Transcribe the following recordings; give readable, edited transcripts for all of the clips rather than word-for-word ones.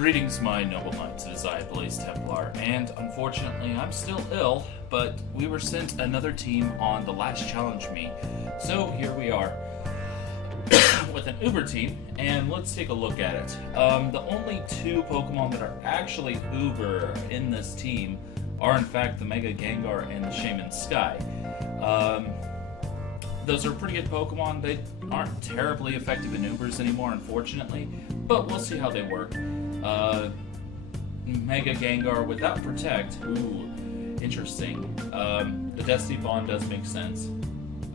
Greetings, my noble knights, as I blaze Templar, and unfortunately I'm still ill, but we were sent another team on the last challenge me. So here we are with an Uber team, and let's take a look at it. The only two Pokemon that are actually Uber in this team are in fact the Mega Gengar and the Shaman Sky. Those are pretty good Pokemon. They aren't terribly effective in Ubers anymore, unfortunately, but we'll see how they work. Mega Gengar without Protect. Ooh, interesting. The Destiny Bond does make sense.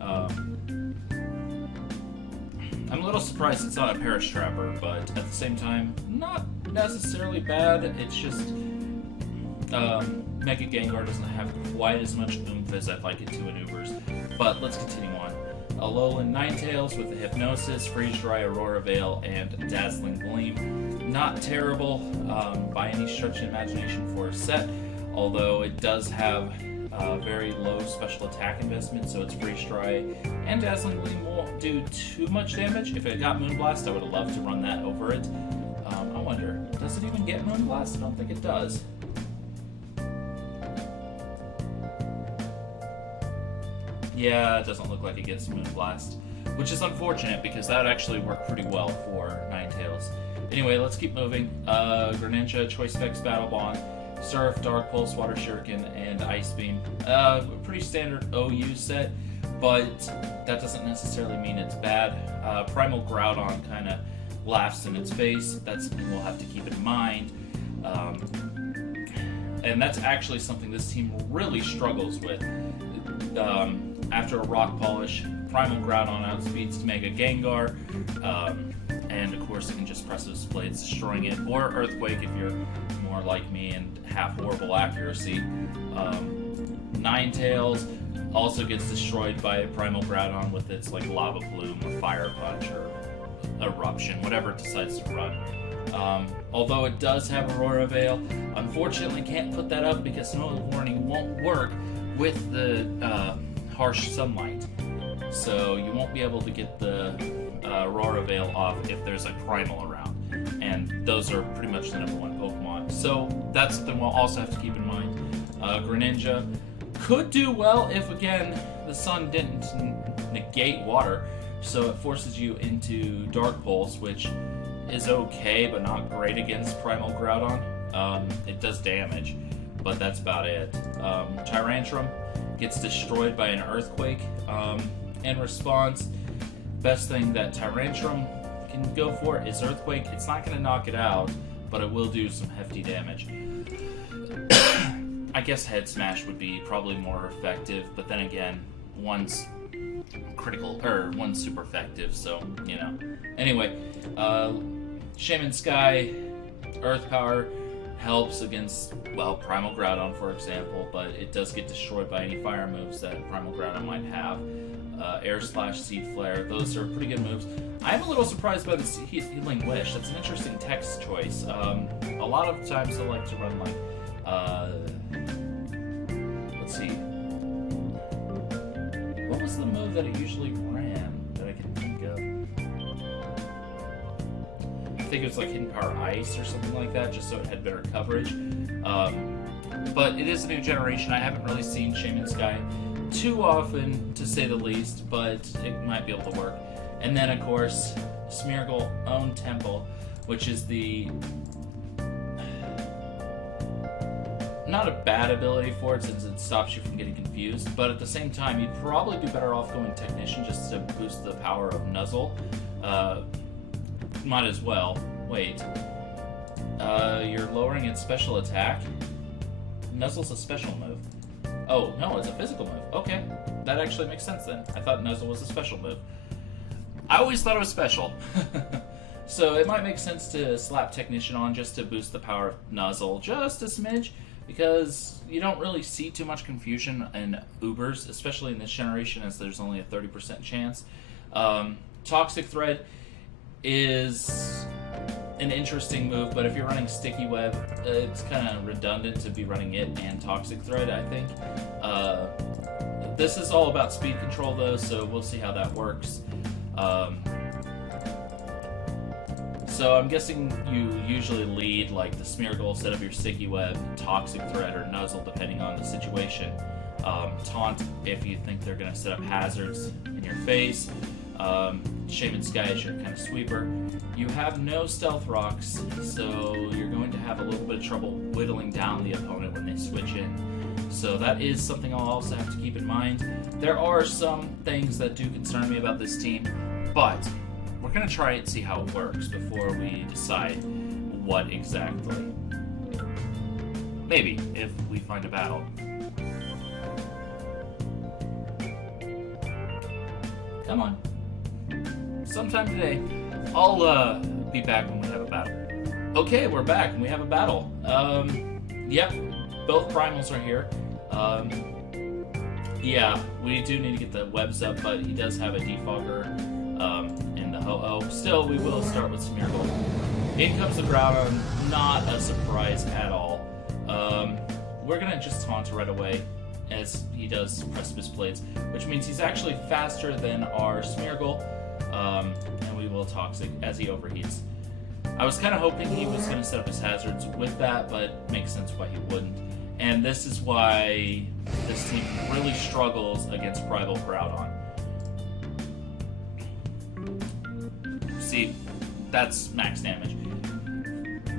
I'm a little surprised it's not a Perish Trapper, but at the same time, not necessarily bad. It's just Mega Gengar doesn't have quite as much oomph as I'd like it to in Ubers. But let's continue on. Alolan Ninetales with the Hypnosis, Freeze Dry, Aurora Veil, and Dazzling Gleam. Not terrible by any stretch of imagination for a set, although it does have very low special attack investment, so its Freeze Dry and Dazzling Gleam won't do too much damage. If it got Moonblast, I would have loved to run that over it. I wonder, does it even get Moonblast? I don't think it does. Yeah, it doesn't look like it gets Moonblast, which is unfortunate because that would actually work pretty well for Ninetales. Anyway, let's keep moving. Greninja, Choice Specs, Battle Bond, Surf, Dark Pulse, Water Shuriken, and Ice Beam. Pretty standard OU set, but that doesn't necessarily mean it's bad. Primal Groudon kind of laughs in its face. That's something we'll have to keep in mind. And that's actually something this team really struggles with. After a Rock Polish, Primal Groudon outspeeds Mega Gengar, and of course it can just press those blades, destroying it, or Earthquake if you're more like me and have horrible accuracy. Ninetales also gets destroyed by Primal Groudon with its like Lava Plume or Fire Punch or Eruption, whatever it decides to run. Although it does have Aurora Veil, unfortunately can't put that up because Snow Warning won't work with the harsh sunlight, so you won't be able to get the Aurora Veil off if there's a Primal around, and those are pretty much the #1 Pokemon, so that's something we'll also have to keep in mind. Greninja could do well if, again, the sun didn't negate water, so it forces you into Dark Pulse, which is okay, but not great against Primal Groudon. It does damage, but that's about it. Tyrantrum gets destroyed by an Earthquake. In response, best thing that Tyrantrum can go for is Earthquake. It's not going to knock it out, but it will do some hefty damage. I guess Head Smash would be probably more effective, but then again, one's critical, or one's super effective, so, you know. Anyway, Shaman Sky, Earth Power helps against, well, Primal Groudon, for example, but it does get destroyed by any fire moves that Primal Groudon might have. Air Slash, Seed Flare, those are pretty good moves. I'm a little surprised by the Healing Wish. That's an interesting text choice. A lot of times they'll like to run like, let's see. What was the move that it usually ran that I can think of? I think it was like Hidden Power Ice or something like that, just so it had better coverage. But it is a new generation. I haven't really seen Shaman Sky too often, to say the least, but it might be able to work. And then, of course, Smeargle own Temple, which is the not a bad ability for it since it stops you from getting confused, but at the same time, you'd probably be better off going Technician just to boost the power of Nuzzle. Might as well. Wait. You're lowering its special attack? Nuzzle's a special move. Oh, no, it's a physical move. Okay. That actually makes sense then. I thought Nuzzle was a special move. I always thought it was special. So it might make sense to slap Technician on just to boost the power of Nuzzle just a smidge, because you don't really see too much confusion in Ubers, especially in this generation, as there's only a 30% chance. Toxic Thread is an interesting move, but if you're running Sticky Web, it's kind of redundant to be running it and Toxic Thread, I think. This is all about speed control, though, so we'll see how that works. So I'm guessing you usually lead like the Smeargle, set up your Sticky Web, Toxic Thread, or Nuzzle depending on the situation. Taunt if you think they're going to set up hazards in your face. Shaman Sky is your kind of sweeper. You have no stealth rocks, so you're going to have a little bit of trouble whittling down the opponent when they switch in. So that is something I'll also have to keep in mind. There are some things that do concern me about this team, but we're going to try and see how it works before we decide what exactly. Maybe, if we find a battle. Come on. Sometime today, I'll be back when we have a battle. Okay, we're back and we have a battle. Yep, both primals are here. Yeah, we do need to get the webs up, but he does have a defogger in the Ho-Oh. Still, we will start with Smeargle. In comes the Groudon, not a surprise at all. We're gonna just taunt right away, as he does Precipice Blades, which means he's actually faster than our Smeargle, and we will Toxic as he overheats. I was kind of hoping he was going to set up his hazards with that, but makes sense why he wouldn't. And this is why this team really struggles against Primal Groudon. See, that's max damage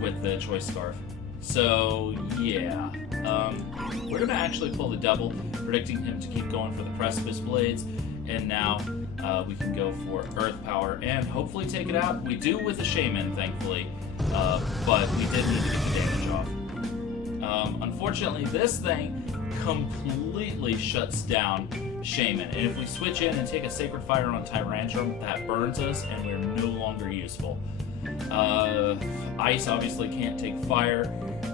with the Choice Scarf. So, yeah. We're going to actually pull the double, predicting him to keep going for the Precipice Blades, and now we can go for Earth Power and hopefully take it out. We do with the Shaman, thankfully, but we did need to get the damage off. Unfortunately, this thing completely shuts down Shaman, and if we switch in and take a Sacred Fire on Tyrantrum, that burns us and we're no longer useful. Ice obviously can't take fire.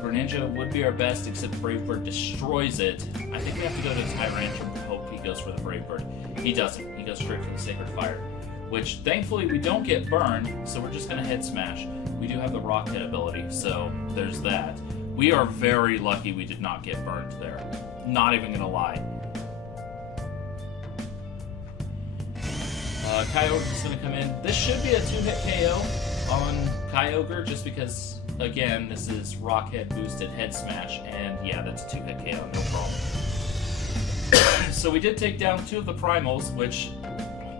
Greninja would be our best, except Brave Bird destroys it. I think we have to go to Tyrantrum to hope he goes for the Brave Bird. He doesn't. He goes straight for the Sacred Fire, which thankfully we don't get burned, so we're just going to Head Smash. We do have the Rock Hit ability, so there's that. We are very lucky we did not get burned there. Not even going to lie. Kyogre is going to come in. This should be a 2-hit KO on Kyogre, just because, again, this is Rock Head boosted Head Smash, and yeah, that's a 2-hit KO, no problem. So we did take down 2 of the primals, which,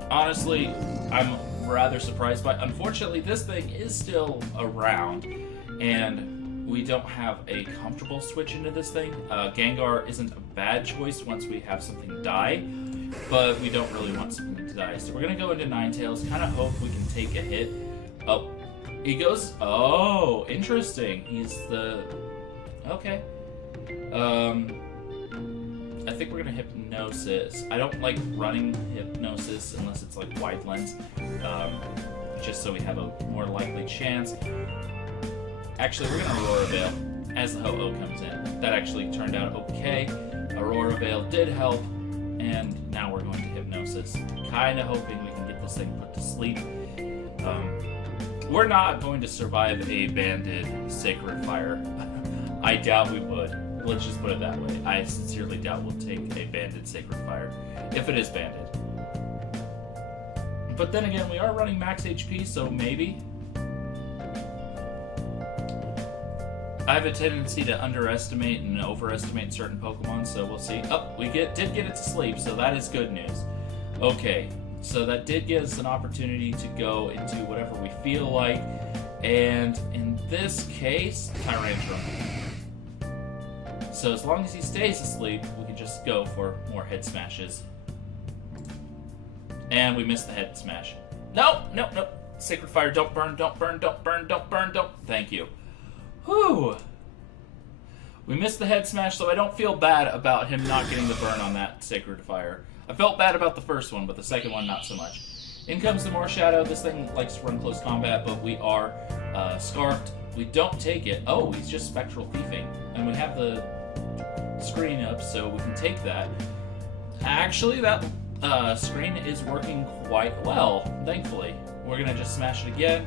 honestly, I'm rather surprised by. Unfortunately, this thing is still around, and we don't have a comfortable switch into this thing. Gengar isn't a bad choice once we have something die, but we don't really want something to die. So we're going to go into Ninetales, kind of hope we can take a hit. Oh, he goes... Oh, interesting. He's the... Okay. I think we're going to Hypnosis. I don't like running Hypnosis unless it's like Wide Lens, just so we have a more likely chance. Actually, we're going to Aurora Veil as the Ho-Oh comes in. That actually turned out okay. Aurora Veil did help, and now we're going to Hypnosis. Kind of hoping we can get this thing put to sleep. We're not going to survive a banded Sacred Fire. I doubt we would. Let's just put it that way. I sincerely doubt we'll take a banded Sacred Fire, if it is banded. But then again, we are running max HP, so maybe. I have a tendency to underestimate and overestimate certain Pokemon, so we'll see. Oh, we did get it to sleep, so that is good news. Okay, so that did give us an opportunity to go into whatever we feel like, and in this case, Tyrantrum. So as long as he stays asleep, we can just go for more Head Smashes. And we missed the Head Smash. No. Sacred Fire, don't burn. Thank you. Whew. We missed the Head Smash, so I don't feel bad about him not getting the burn on that Sacred Fire. I felt bad about the first one, but the second one, not so much. In comes the Marshadow. This thing likes to run close combat, but we are Scarfed. We don't take it. Oh, he's just Spectral Thiefing. And we have the screen up, so we can take that. Actually, that screen is working quite well, thankfully. We're going to just smash it again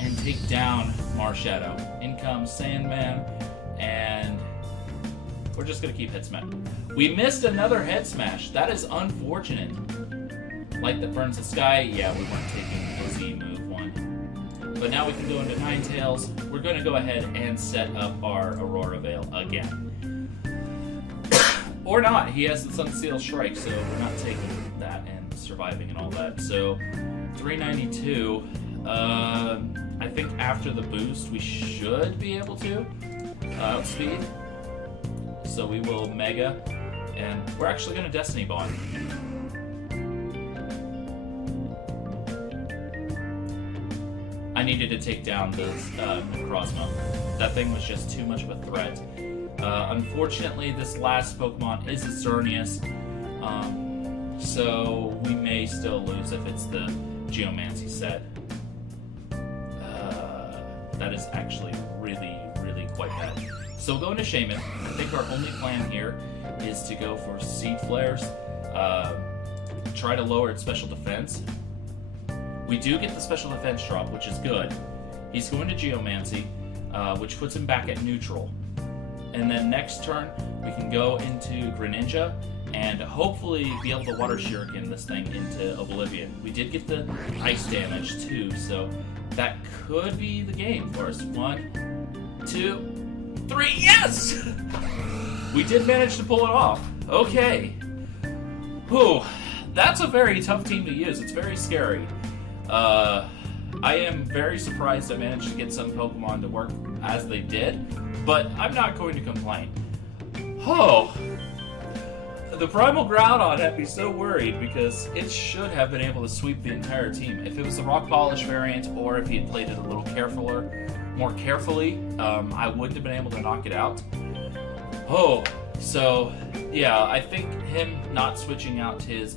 and take down Marshadow. In comes Sandman, and we're just going to keep Head Smash. We missed another Head Smash. That is unfortunate. Light that burns the sky. Yeah, we weren't taking the Z move one. But now we can go into Ninetales. We're going to go ahead and set up our Aurora Veil again. Or not. He has the Sunsteel Strike, so we're not taking that and surviving and all that. So 392. I think after the boost, we should be able to outspeed. So we will Mega, and we're actually going to Destiny Bond. I needed to take down this Necrozma. That thing was just too much of a threat. Unfortunately, this last Pokemon is a Xerneas, so we may still lose if it's the Geomancy set. That is actually really, really quite bad. So we'll go into Shaman. I think our only plan here is to go for Seed Flares, try to lower its special defense. We do get the special defense drop, which is good. He's going to Geomancy, which puts him back at neutral. And then next turn, we can go into Greninja and hopefully be able to Water Shuriken this thing into Oblivion. We did get the ice damage too, so that could be the game for us. 1, 2, 3, yes! We did manage to pull it off. Okay. Whew. That's a very tough team to use. It's very scary. I am very surprised I managed to get some Pokemon to work as they did, but I'm not going to complain. Oh, the Primal Groudon had me so worried because it should have been able to sweep the entire team. If it was the Rock Polish variant, or if he had played it a little more carefully, I wouldn't have been able to knock it out. Oh, so yeah, I think him not switching out his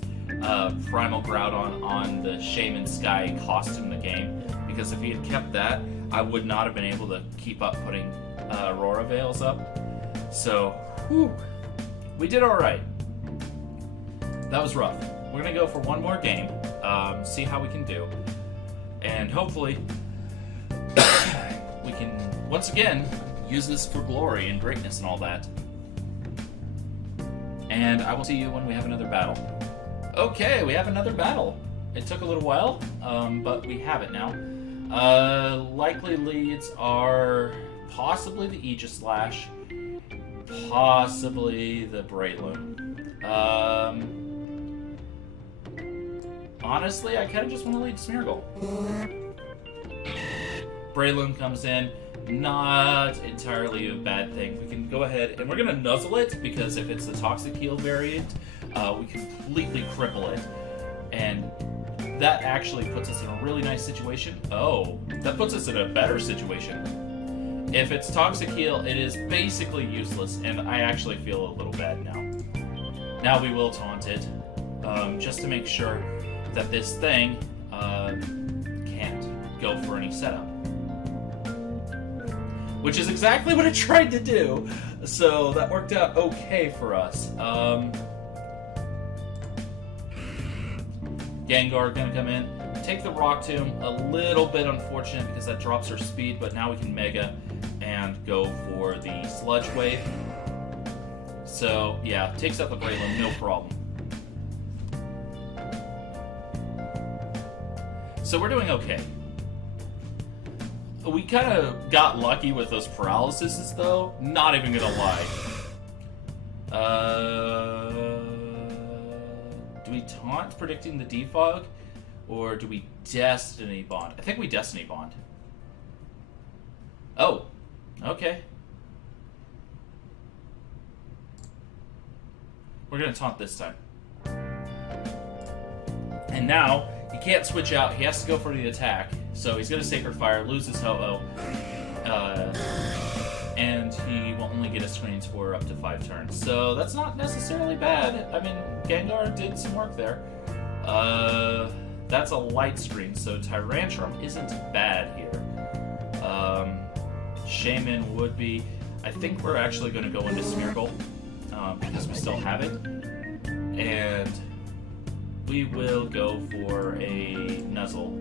Primal Groudon on the Shaman Sky cost him the game, because if he had kept that, I would not have been able to keep up putting Aurora Veils up. So, whew, we did alright. That was rough. We're going to go for one more game, see how we can do, and hopefully we can, once again, use this for glory and greatness and all that. And I will see you when we have another battle. Okay, we have another battle. It took a little while, but we have it now. Likely leads are possibly the Aegislash, possibly the Breloom. Honestly, I kind of just want to lead Smeargle. Breloom comes in, not entirely a bad thing. We can go ahead and we're going to Nuzzle it, because if it's the Toxic Heal variant, we completely cripple it. And that actually puts us in a really nice situation. Oh, that puts us in a better situation. If it's Toxic Heal, it is basically useless, and I actually feel a little bad now. Now we will taunt it, just to make sure that this thing can't go for any setup. Which is exactly what I tried to do, so that worked out okay for us. Gengar gonna come in, take the Rock Tomb. A little bit unfortunate because that drops our speed, but now we can Mega and go for the Sludge Wave. So yeah, takes out the Breloom, no problem. So we're doing okay. We kind of got lucky with those paralyses, though. Not even gonna lie. Do we taunt predicting the defog? Or do we Destiny Bond? I think we Destiny Bond. Oh, okay. We're gonna taunt this time. And now, he can't switch out, he has to go for the attack. So he's gonna Sacred Fire, lose his Ho-Oh, and he will only get his screens for up to 5 turns. So that's not necessarily bad. I mean, Gengar did some work there. That's a light screen, so Tyrantrum isn't bad here. Shaman would be... I think we're actually going to go into Smeargle, because we still have it. And we will go for a Nuzzle.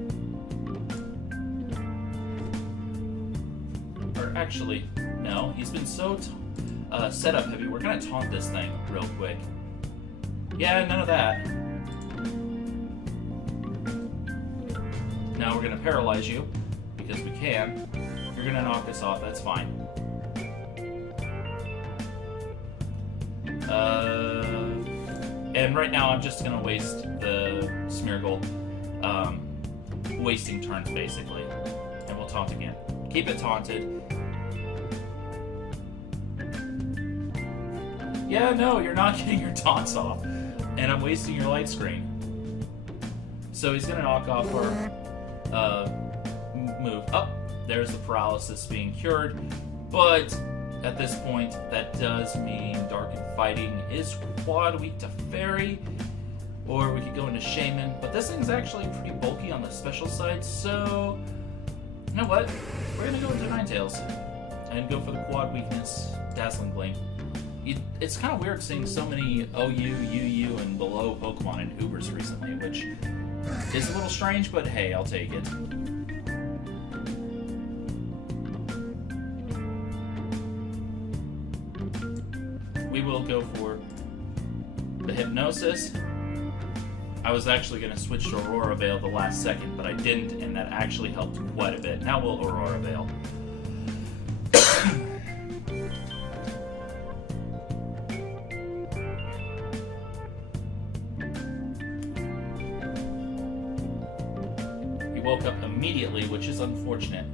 Or actually, no, he's been so setup heavy. We're going to taunt this thing real quick. Yeah, none of that. Now we're going to paralyze you, because we can. You're gonna knock us off, that's fine. And right now I'm just gonna waste the Smeargle, wasting turns basically. And we'll taunt again. Keep it taunted. Yeah, no, you're not getting your taunts off. And I'm wasting your light screen. So he's gonna knock off our move. Oh, there's the paralysis being cured. But at this point, that does mean Darkened Fighting is quad weak to Fairy. Or we could go into Shaman. But this thing's actually pretty bulky on the special side, so you know what? We're gonna go into Ninetales and go for the quad weakness, Dazzling Gleam. It's kind of weird seeing so many OU, UU, and below Pokemon in Ubers recently, which is a little strange, but hey, I'll take it. We will go for the Hypnosis. I was actually going to switch to Aurora Veil the last second, but I didn't, and that actually helped quite a bit. Now we'll Aurora Veil. He woke up immediately, which is unfortunate.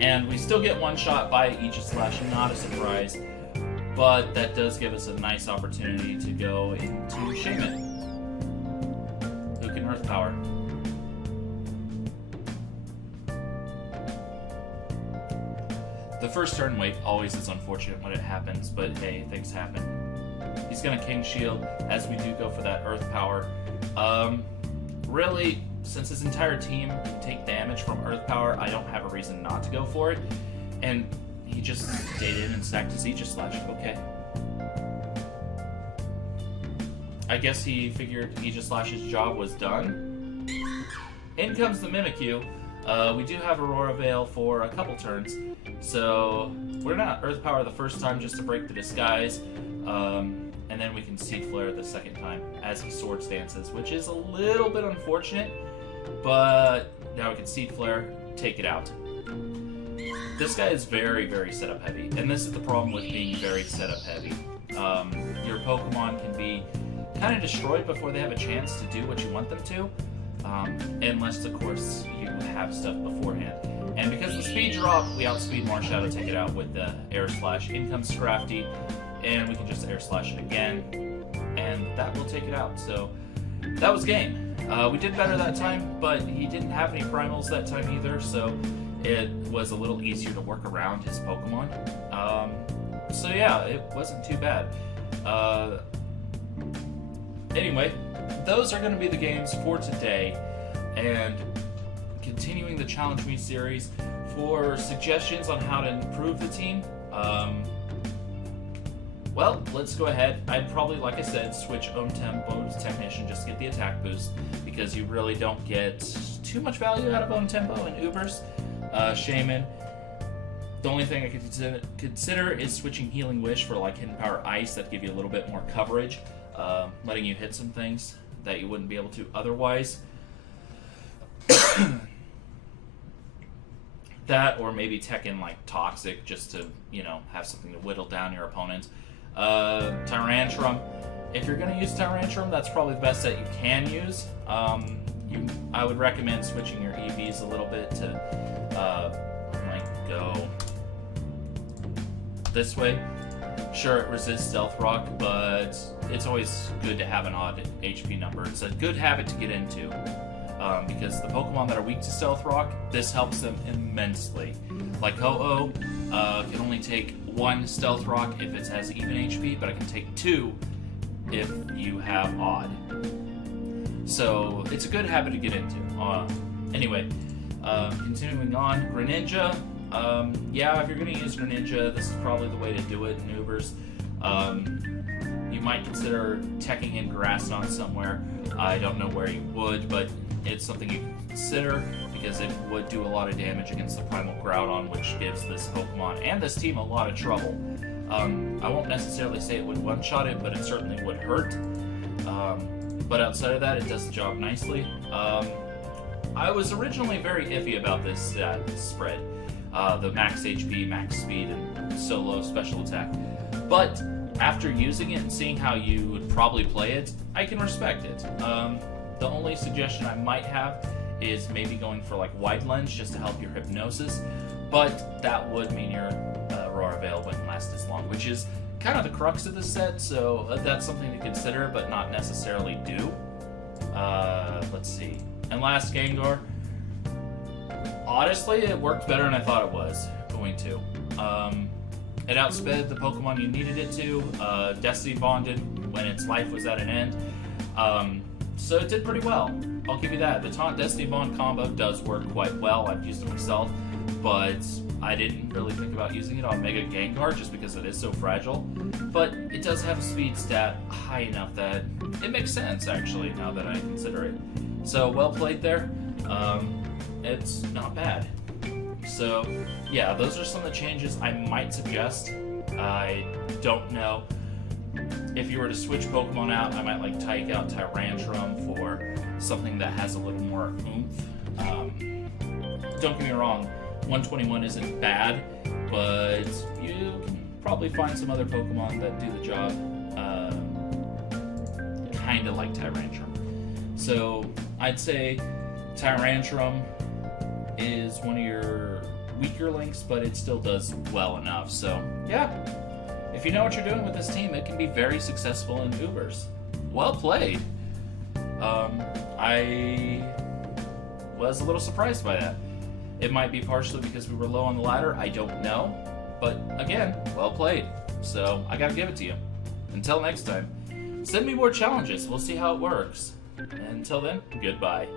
And we still get one shot by Aegis Slash, not a surprise, but that does give us a nice opportunity to go into Shaman. Who can Earth Power? The first turn wait always is unfortunate when it happens, but hey, things happen. He's gonna King Shield as we do go for that Earth Power. Really, since his entire team can take damage from Earth Power, I don't have a reason not to go for it. And he just stayed in and stacked his Aegis Slash. Okay. I guess he figured Aegis Slash's job was done. In comes the Mimikyu. We do have Aurora Veil for a couple turns, so we're not Earth Power the first time just to break the disguise, and then we can Seed Flare the second time as he Swords Dances, which is a little bit unfortunate, but now we can Seed Flare, take it out. This guy is very, very setup heavy, and this is the problem with being very setup heavy. Your Pokemon can be kind of destroyed before they have a chance to do what you want them to, unless of course you have stuff beforehand. And because the speed drop, we outspeed Marshadow, take it out with the Air Slash. In comes Scrafty, and we can just Air Slash it again, and that will take it out. So that was game. We did better that time, but he didn't have any primals that time either, so it was a little easier to work around his Pokemon. So yeah, it wasn't too bad. Anyway, those are going to be the games for today, and continuing the Challenge Me series. For suggestions on how to improve the team, well, let's go ahead. I'd probably, like I said, switch Ohm Tempo to Technician just to get the attack boost, because you really don't get too much value out of Ohm Tempo in Ubers. Shaman, the only thing I could consider is switching Healing Wish for like Hidden Power Ice that give you a little bit more coverage. Letting you hit some things that you wouldn't be able to otherwise. That, or maybe tech in like Toxic just to, you know, have something to whittle down your opponent. Tyrantrum. If you're going to use Tyrantrum, that's probably the best set you can use. I would recommend switching your EVs a little bit to like go this way. Sure, it resists Stealth Rock, but it's always good to have an odd HP number. It's a good habit to get into, because the Pokemon that are weak to Stealth Rock, this helps them immensely. Like Ho-Oh can only take 1 Stealth Rock if it has even HP, but I can take 2 if you have odd. So it's a good habit to get into. Anyway, continuing on, Greninja. Yeah, if you're going to use Greninja, this is probably the way to do it in Ubers. You might consider teching in Grassnot somewhere. I don't know where you would, but it's something you can consider because it would do a lot of damage against the Primal Groudon, which gives this Pokemon and this team a lot of trouble. I won't necessarily say it would one-shot it, but it certainly would hurt. But outside of that, it does the job nicely. I was originally very iffy about this spread. The max HP, max speed, and solo special attack. But after using it and seeing how you would probably play it, I can respect it. The only suggestion I might have is maybe going for like wide lens just to help your hypnosis, but that would mean your Aurora Veil wouldn't last as long, which is kind of the crux of the set, so that's something to consider, but not necessarily do. Let's see. And last Gengar. Honestly, it worked better than I thought it was going to. It outsped the Pokemon you needed it to, Destiny Bonded when its life was at an end. So it did pretty well. I'll give you that. The Taunt Destiny Bond combo does work quite well. I've used it myself, but I didn't really think about using it on Mega Gengar just because it is so fragile. But it does have a speed stat high enough that it makes sense, actually, now that I consider it. So, well played there. It's not bad. So, yeah, those are some of the changes I might suggest. I don't know. If you were to switch Pokemon out, I might like take out Tyrantrum for something that has a little more oomph. Don't get me wrong, 121 isn't bad, but you can probably find some other Pokemon that do the job kind of like Tyrantrum. So I'd say Tyrantrum is one of your weaker links, but it still does well enough. So yeah, if you know what you're doing with this team, it can be very successful in Ubers. Well played. I was a little surprised by that. It might be partially because we were low on the ladder, I don't know. But again, well played. So I gotta give it to you. Until next time, send me more challenges, we'll see how it works. Until then, goodbye.